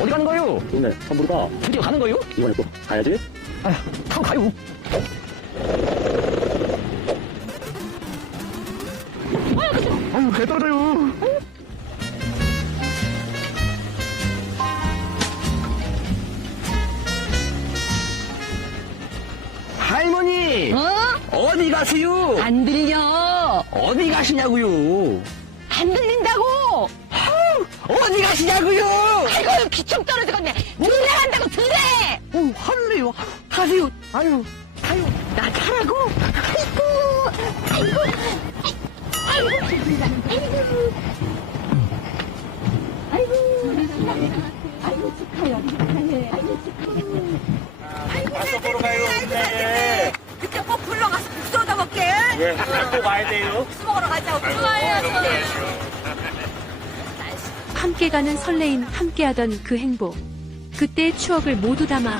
어디 가는 거요? 좋네. 선부르다. 드디어 가는 거요? 이번에 또 가야지. 아휴, 타고 가요. 아유, 배 떨어져요. 할머니! 어? 어디 가세요? 안 들려. 어디 가시냐고요? 안 들린다고. 어디 가시냐고요? 아이고 기총 떨어지겠네. 물나간다고 들래. 오, 할래요. 하세요. 아유, 아유. 나 가라고. 아이고, 아이고, 아이고, 아이고, 아이고, 아이고 축하요, 축하해, 아이고 축하해. 아이고 아이고 잘 됐네. 그때 꼭 불러가서 국수 얻어 먹게. 예, 또 가야 돼요. 국수 먹으러 가자고. 좋아요. 함께 가는 설레임, 함께하던 그 행복. 그때의 추억을 모두 담아